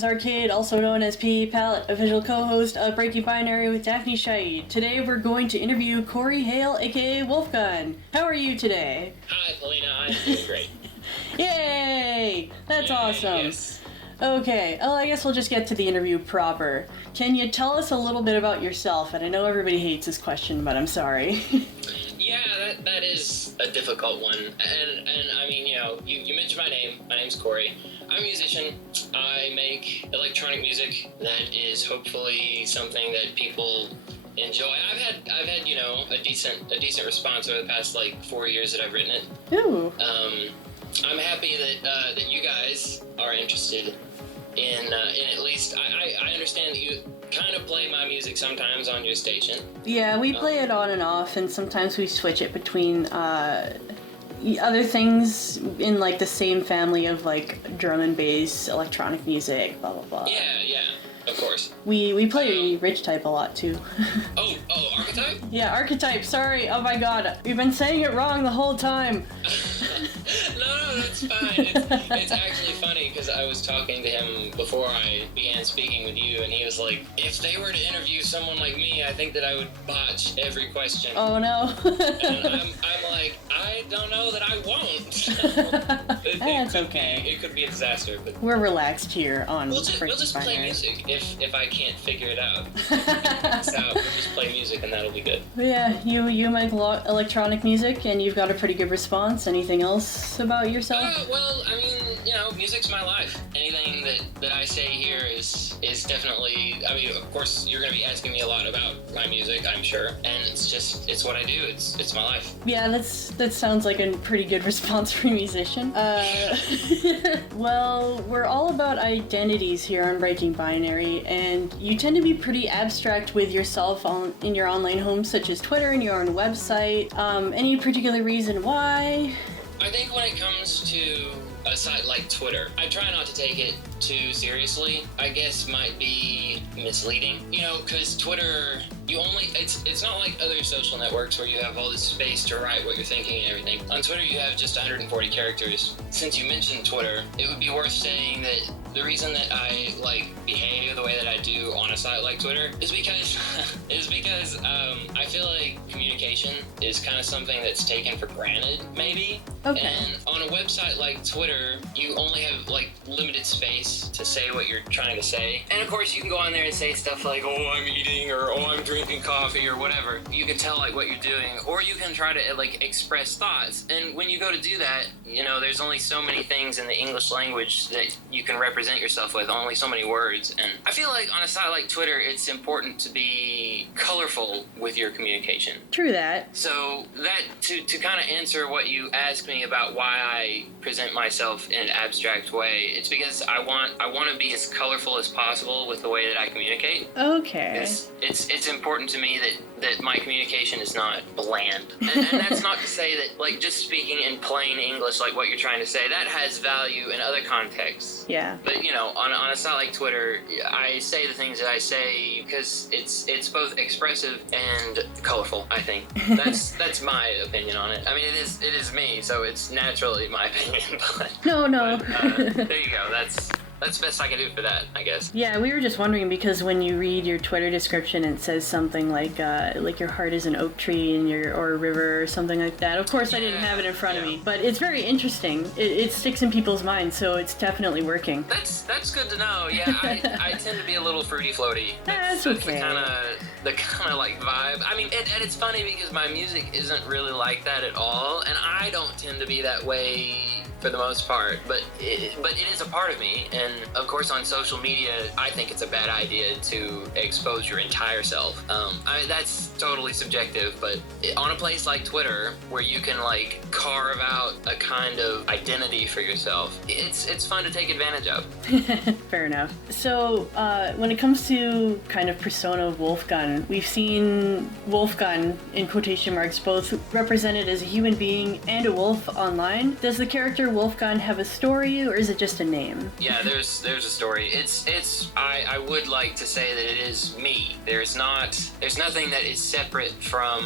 is Arcade, also known as P.Pallot, official co-host of Breaking Binary with Daphne Shaed. Today we're going to interview Cory Hale, aka Wolfgun. How are you today? Hi, Paulina. I'm doing great. Yay! That's awesome. Yes. Okay, well, I guess we'll just get to the interview proper. Can you tell us a little bit about yourself? And I know everybody hates this question, but I'm sorry. Yeah, that is a difficult one. And I mean, you mentioned my name. My name's Cory. I'm a musician. I make electronic music that is hopefully something that people enjoy. I've had a decent response over the past 4 years that I've written it. Ooh. I'm happy that you guys are interested in at least. I understand that you kind of play my music sometimes on your station. Yeah, we play it on and off, and sometimes we switch it between other things in the same family of drum and bass, electronic music, blah blah blah. Yeah, of course. We play Rich Type a lot too. Oh, Archetype? Yeah, Archetype. Sorry. Oh my God, we've been saying it wrong the whole time. No, that's fine. It's actually funny because I was talking to him before I began speaking with you, and he was like, if they were to interview someone like me, I think that I would botch every question. Oh no. And I'm like, I don't know that I won't. That's okay. It could be a disaster, but we're relaxed here on we'll just play music if I can't figure it out. So we'll just play music and that'll be good. Yeah, you make electronic music and you've got a pretty good response. Anything else about yourself? Well, I mean, music's my life. Anything that I say here is definitely, I mean, of course, you're going to be asking me a lot about my music, I'm sure. And it's what I do. It's my life. Yeah, that sounds like a pretty good response for a musician. Well, we're all about identities here on Breaking Binary, and you tend to be pretty abstract with yourself in your online home, such as Twitter and your own website. Any particular reason why? I think when it comes to a site like Twitter, I try not to take it too seriously. I guess might be misleading, because Twitter, it's not like other social networks where you have all this space to write what you're thinking and everything. On Twitter, you have just 140 characters. Since you mentioned Twitter, it would be worth saying that the reason that I behave the way that I do on a site like Twitter is because I feel like communication is kind of something that's taken for granted, maybe. Okay. And on a website like Twitter, you only have limited space to say what you're trying to say. And of course, you can go on there and say stuff like, "Oh, I'm eating," or "Oh, I'm drinking coffee," or whatever. You can tell what you're doing, or you can try to express thoughts. And when you go to do that, there's only so many things in the English language that you can represent yourself with, only so many words. And I feel like on a site like Twitter, it's important to be colorful with your communication. True that. So that to kind of answer what you asked me about why I present myself in an abstract way, it's because I want to be as colorful as possible with the way that I communicate. Okay. It's important to me that my communication is not bland. And that's not to say that just speaking in plain English like what you're trying to say, that has value in other contexts. Yeah. But on a site like Twitter, I say the things that I say because it's both expressive and colorful, I think. That's my opinion on it. I mean, it is me, so it's naturally my opinion. But No. But, there you go. That's the best I can do for that, I guess. Yeah, we were just wondering because when you read your Twitter description, it says something like your heart is an oak tree or a river or something like that. Of course, I didn't have it in front of me, but it's very interesting. It sticks in people's minds, so it's definitely working. That's good to know. Yeah, I tend to be a little fruity floaty. That's okay. The kind of vibe. I mean, and it's funny because my music isn't really like that at all, and I don't tend to be that way for the most part, but it is a part of me. And of course on social media, I think it's a bad idea to expose your entire self. That's totally subjective, but on a place like Twitter where you can carve out a kind of identity for yourself, it's fun to take advantage of. Fair enough. So when it comes to kind of persona of Wolfgun, we've seen Wolfgun in quotation marks both represented as a human being and a wolf online. Does the character Wolfgun have a story, or is it just a name? Yeah, there's a story. I would like to say that it is me. There's nothing that is separate from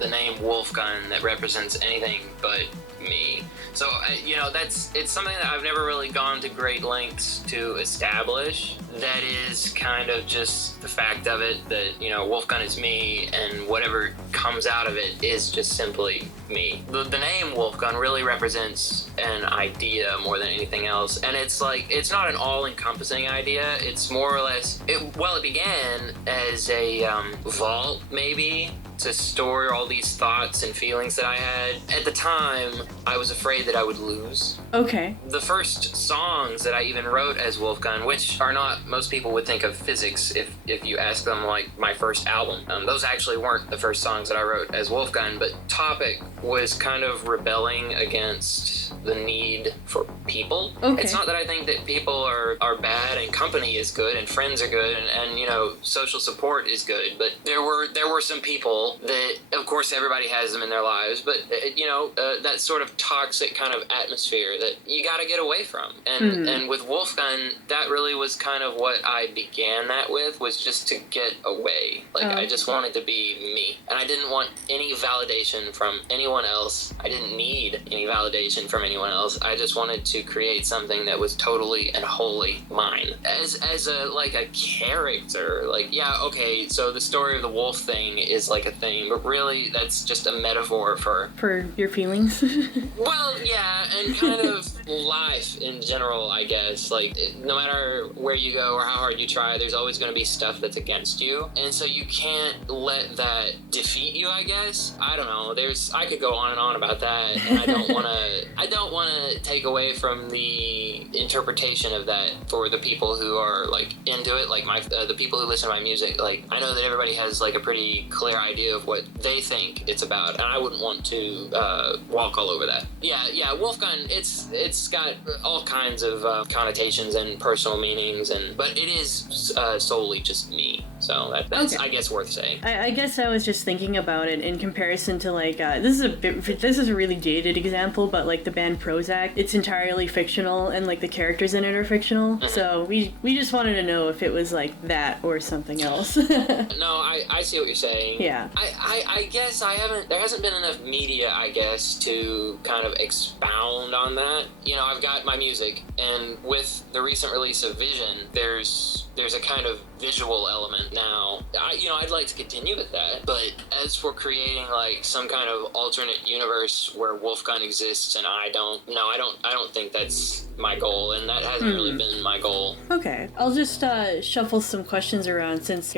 the name Wolfgun that represents anything but me. So, it's something that I've never really gone to great lengths to establish. That is kind of just the fact of it that, Wolfgun is me, and whatever comes out of it is just simply me. The name Wolfgun really represents an idea more than anything else, and it's not an all-encompassing idea. It's more or less, it began as a vault, maybe, to store all these thoughts and feelings that I had. At the time, I was afraid that I would lose. Okay. The first songs that I even wrote as Wolfgun, which are not, most people would think of Physics if you ask them, like, my first album. Those actually weren't the first songs that I wrote as Wolfgun, but Topic was kind of rebelling against the need for people. Okay. It's not that I think that people are bad and company is good and friends are good and social support is good, but there were some people that, of course, everybody has them in their lives, but that sort of toxic kind of atmosphere that you got to get away from. And with Wolfgun, that really was kind of what I began that with, was just to get away. I just wanted to be me, and I didn't want any validation from anyone else. I didn't need any validation from anyone else. I just wanted to create something that was totally and wholly mine. As a character, so the story of the wolf thing is like a thing, but really that's just a metaphor for your feelings. Well, yeah, and kind of life in general, I guess. No matter where you go or how hard you try, there's always going to be stuff that's against you, and so you can't let that defeat you, I guess. I don't know. I could go on and on about that, and I don't want to take away from the interpretation of that for the people who are into it, the people who listen to my music. I know that everybody has a pretty clear idea of what they think it's about, and I wouldn't want to walk all over that. Yeah, Wolfgun, it's got all kinds of connotations and personal meanings, but it is solely just me. So that's okay. I guess worth saying. I guess I was just thinking about it in comparison to this is a really dated example, but the band Prozac, it's entirely fictional, and the characters in it are fictional. Mm-hmm. So we just wanted to know if it was that or something else. No, I see what you're saying. Yeah. I guess there hasn't been enough media, I guess, to kind of expound on that. I've got my music, and with the recent release of Vision, there's a kind of visual element now. I'd like to continue with that, but as for creating some kind of alternate universe where Wolfgun exists and I don't think that's my goal, and that hasn't really been my goal. Okay, I'll just shuffle some questions around since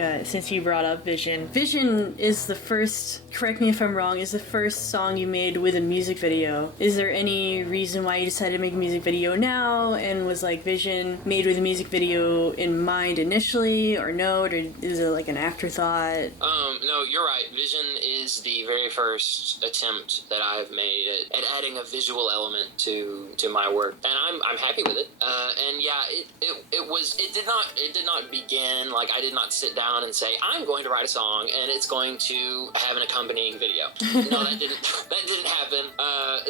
you brought up Vision. Vision is the first, correct me if I'm wrong, is the first song you made with a music video. Is there any reason why you decided to make a music video now, and was Vision made with a music video in mind initially, or no, or is it an afterthought? No, you're right. Vision is the very first attempt that I've made at adding a visual element to my work, and I'm happy with it. And yeah, it did not begin I did not sit down and say I'm going to write a song and it's going to have an accompanying video. No, that didn't happen.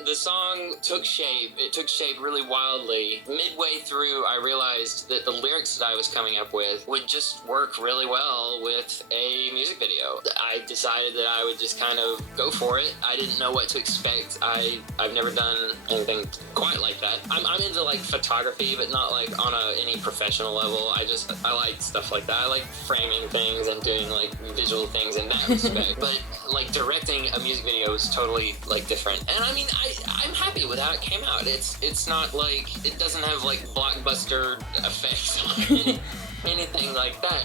The song took shape. It took shape really wildly. Midway through, I realized that the lyrics that I was coming up with would just work really well with a music video. I decided that I would just kind of go for it. I didn't know what to expect. I've never done anything quite like that. I'm into photography, but not on any professional level. I like stuff like that. I like framing things and doing visual things in that respect. But directing a music video is totally different. And I mean, I'm happy with how it came out. It's not it doesn't have blockbuster effects on it. Anything like that,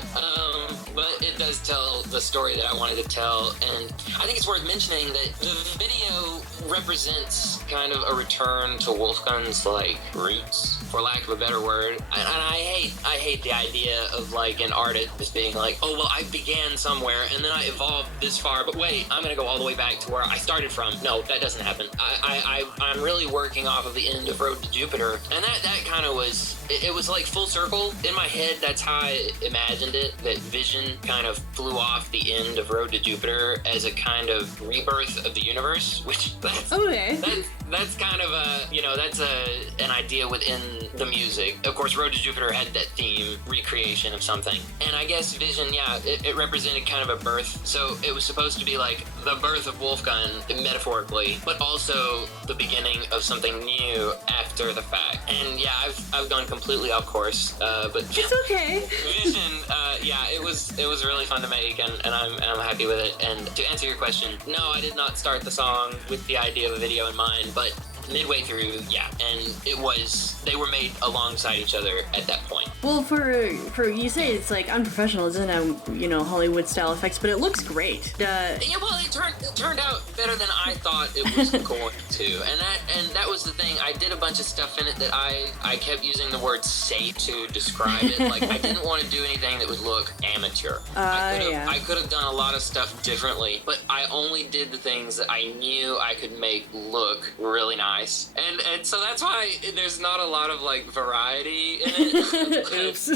but it does tell the story that I wanted to tell, and I think it's worth mentioning that the video represents kind of a return to Wolfgun's roots, for lack of a better word. And I hate the idea of an artist just being oh well, I began somewhere and then I evolved this far, but wait, I'm gonna go all the way back to where I started from. No, that doesn't happen. I'm really working off of the end of Road to Jupiter, and that kind of was, it was full circle in my head. That's how I imagined it, that Vision kind of flew off the end of Road to Jupiter as a kind of rebirth of the universe, which that's kind of an idea within the music. Of course, Road to Jupiter had that theme, recreation of something. And I guess Vision, it represented kind of a birth. So it was supposed to be like the birth of Wolfgun, metaphorically, but also the beginning of something new after the fact. And I've gone completely off course, but it's okay. Vision, it was really fun to make, and I'm happy with it. And to answer your question, no, I did not start the song with the idea of a video in mind, but midway through, and they were made alongside each other at that point. Well, for you say it's like unprofessional, it doesn't have, Hollywood style effects, but it looks great. It turned out better than I thought it was going to, and that was the thing. I did a bunch of stuff in it that I kept using the word safe to describe it. Like, I didn't want to do anything that would look amateur. I could have done a lot of stuff differently, but I only did the things that I knew I could make look really nice. And so that's why there's not a lot of like variety in it. Oops.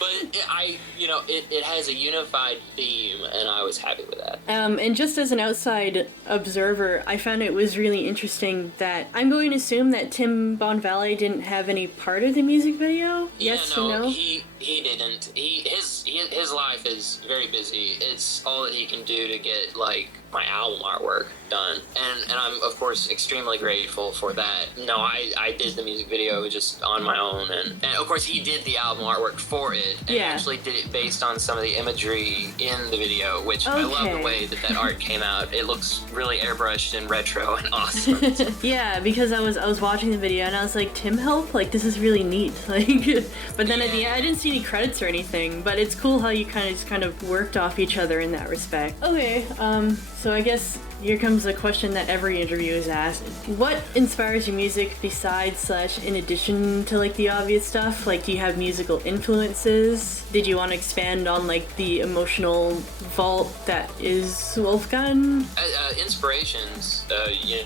But it has a unified theme, and I was happy with that. And just as an outside observer, I found it was really interesting that I'm going to assume that Tim Bonvalle didn't have any part of the music video. He didn't. His life is very busy. It's all that he can do to get like my album artwork done, and I'm of course extremely grateful for that. No, I did the music video just on my own, and of course he did the album artwork for it, and actually did it based on some of the imagery in the video, which I love the way that art came out. It looks really airbrushed and retro and awesome. Yeah, because I was watching the video and I was like, Tim helped? Like, this is really neat. Like, but then at the end I didn't see any credits or anything, but it's cool how you kind of worked off each other in that respect. Okay, so I guess here comes a question that every interview is asked. What inspires your music besides / in addition to like the obvious stuff? Like, do you have musical influences? Did you want to expand on like the emotional vault that is Wolfgun? Inspirations,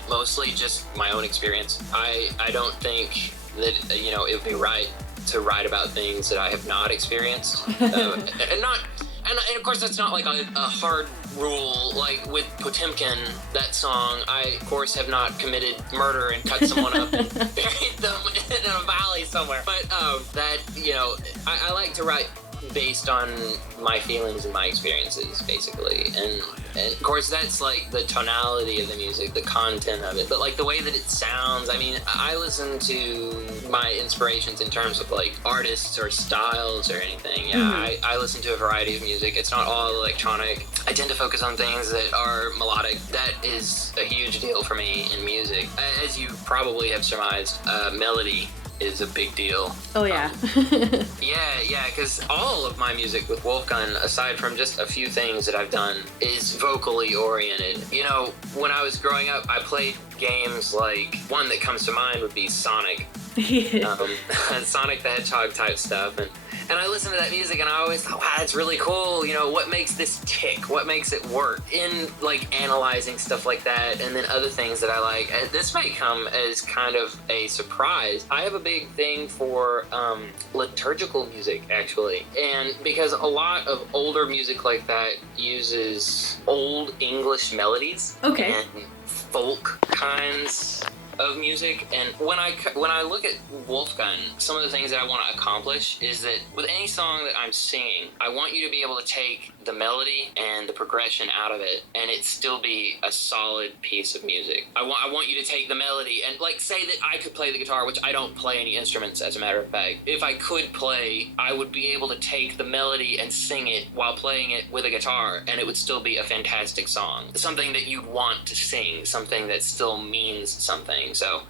mostly just my own experience. I don't think that it would be right to write about things that I have not experienced, and of course that's not like a hard rule. Like with Potemkin, that song, I of course have not committed murder and cut someone up and buried them in a valley somewhere. But I like to write based on my feelings and my experiences, basically, and of course that's like the tonality of the music, the content of it, but like the way that it sounds. I mean, I listen to my inspirations in terms of like artists or styles or anything. I listen to a variety of music. It's not all electronic. I tend to focus on things that are melodic. That is a huge deal for me in music. As you probably have surmised, melody is a big deal. Oh yeah. Because all of my music with Wolfgun, aside from just a few things that I've done, is vocally oriented. When I was growing up, I played games like, one that comes to mind would be Sonic. Sonic the Hedgehog type stuff, and I listened to that music and I always thought, wow, that's really cool. What makes this tick? What makes it work? In like analyzing stuff like that, and then other things that I like. This may come as kind of a surprise. I have a big thing for liturgical music, actually, and because a lot of older music like that uses old English melodies and folk kinds of music. And when I look at Wolfgun, some of the things that I want to accomplish is that with any song that I'm singing, I want you to be able to take the melody and the progression out of it and it still be a solid piece of music. I want you to take the melody and like say that I could play the guitar, which I don't play any instruments, as a matter of fact. If I could play, I would be able to take the melody and sing it while playing it with a guitar, and it would still be a fantastic song. Something that you'd want to sing, something that still means something. So,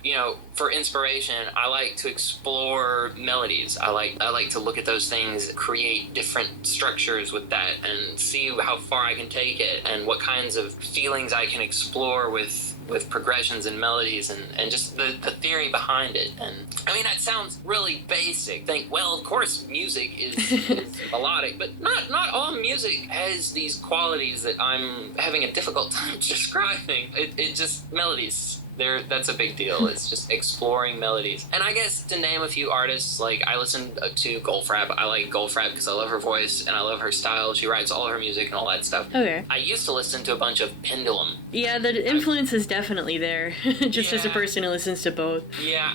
for inspiration, I like to explore melodies. I like to look at those things, create different structures with that, and see how far I can take it, and what kinds of feelings I can explore with progressions and melodies, and just the theory behind it. And I mean, that sounds really basic. Of course music is melodic, but not all music has these qualities that I'm having a difficult time describing. It just melodies that's a big deal. It's just exploring melodies. And I guess to name a few artists, like I listen to Goldfrapp. I like Goldfrapp because I love her voice and I love her style. She writes all her music and all that stuff. Okay. I used to listen to a bunch of Pendulum. Yeah, the influence is definitely there. Just as a person who listens to both. Yeah,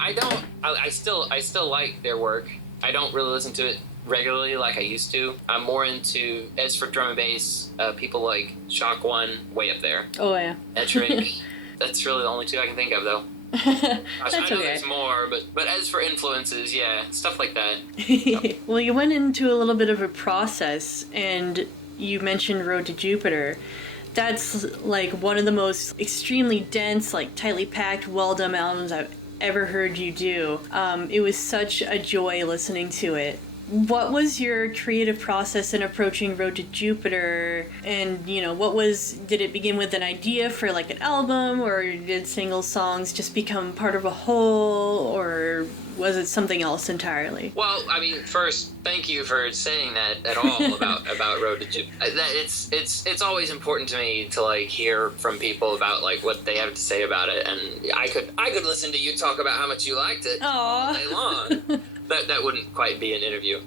I still like their work. I don't really listen to it regularly like I used to. I'm more into, as for drum and bass, people like Shock One, way up there. Oh yeah. Ettrick. That's really the only two I can think of, though. Gosh, I know there's more, but as for influences, yeah, stuff like that. Yep. Well, you went into a little bit of a process, and you mentioned Road to Jupiter. That's like one of the most extremely dense, like tightly packed, well-done albums I've ever heard you do. It was such a joy listening to it. What was your creative process in approaching Road to Jupiter? And, did it begin with an idea for like an album, or did single songs just become part of a whole, or was it something else entirely? Well, I mean, first, thank you for saying that at all about Road to Jupiter. It's always important to me to like hear from people about like what they have to say about it, and I could listen to you talk about how much you liked it all day long. That wouldn't quite be an interview.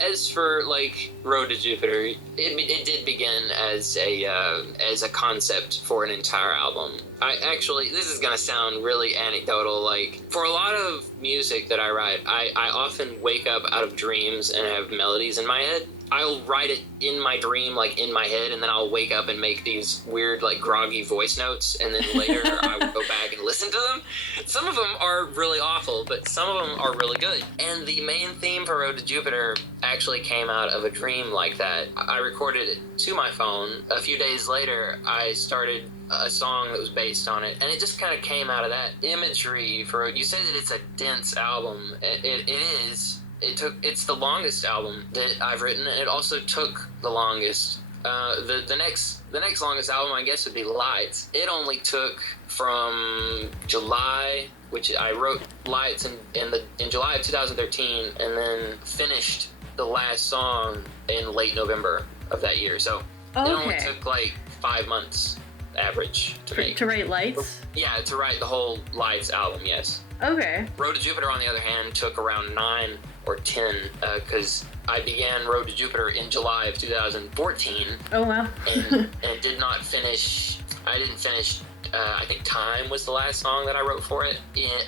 As for like Road to Jupiter, it did begin as a concept for an entire album. This is gonna sound really anecdotal. Like for a lot of music that I write, I often wake up out of dreams and have melodies in my head. I'll write it in my dream, like in my head, and then I'll wake up and make these weird, like groggy voice notes, and then later I will go back and listen to them. Some of them are really awful, but some of them are really good. And the main theme for Road to Jupiter actually came out of a dream like that. I recorded it to my phone. A few days later, I started a song that was based on it, and it just kind of came out of that imagery. You said that it's a dense album. It is. It's the longest album that I've written, and it also took the longest. The next longest album, I guess, would be Lights. It only took from July, which I wrote Lights in July of 2013, and then finished the last song in late November of that year. So it only took like 5 months average to make. To write Lights? Yeah, to write the whole Lights album, yes. Okay. Road to Jupiter, on the other hand, took around 9 or 10, because I began Road to Jupiter in July of 2014. Oh, wow. and did not finish. I didn't finish. I think Time was the last song that I wrote for it.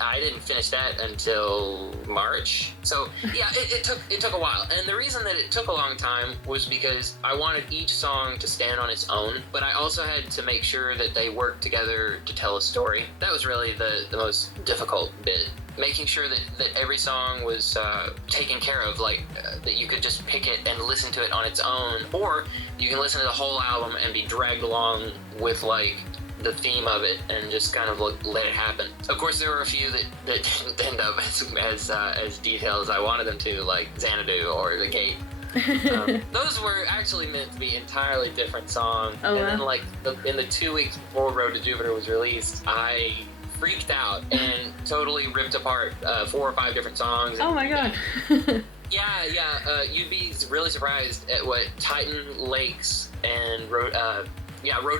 I didn't finish that until March. So yeah, it took a while. And the reason that it took a long time was because I wanted each song to stand on its own, but I also had to make sure that they worked together to tell a story. That was really the most difficult bit. Making sure that every song was taken care of, like that you could just pick it and listen to it on its own, or you can listen to the whole album and be dragged along with like the theme of it and just kind of let it happen. Of course, there were a few that didn't end up as detailed as I wanted them to, like Xanadu or The Gate. Those were actually meant to be entirely different songs. Oh, and wow. then like in the 2 weeks before Road to Jupiter was released, I freaked out and totally ripped apart 4 or 5 different songs. Oh my god. Yeah. You'd be really surprised at what Titan, Lakes, and Road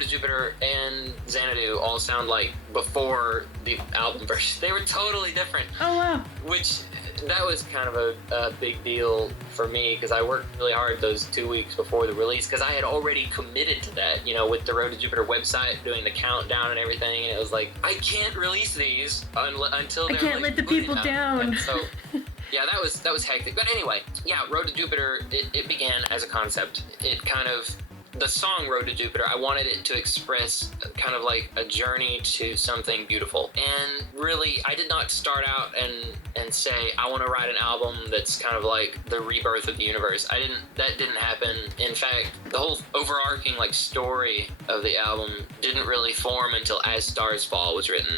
to Jupiter and Xanadu all sound like before the album version. They were totally different. Oh wow. Which, that was kind of a big deal for me, because I worked really hard those 2 weeks before the release, because I had already committed to that, with the Road to Jupiter website, doing the countdown and everything, and it was like, I can't release these until they're I can't let the people down. And so, yeah, that was hectic. But anyway, yeah, Road to Jupiter, it began as a concept. It kind of, the song Road to Jupiter, I wanted it to express kind of like a journey to something beautiful. And really, I did not start out and say, I want to write an album that's kind of like the rebirth of the universe. That didn't happen. In fact, the whole overarching like story of the album didn't really form until As Stars Fall was written.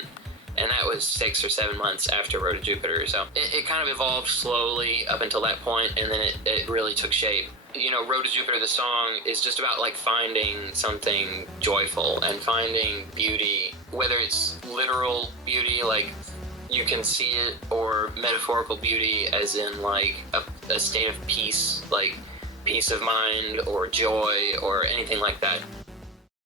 And that was 6 or 7 months after Road to Jupiter. So it kind of evolved slowly up until that point, and then it really took shape. Road to Jupiter, the song, is just about like finding something joyful and finding beauty, whether it's literal beauty, like you can see it, or metaphorical beauty, as in like a state of peace, like peace of mind or joy or anything like that.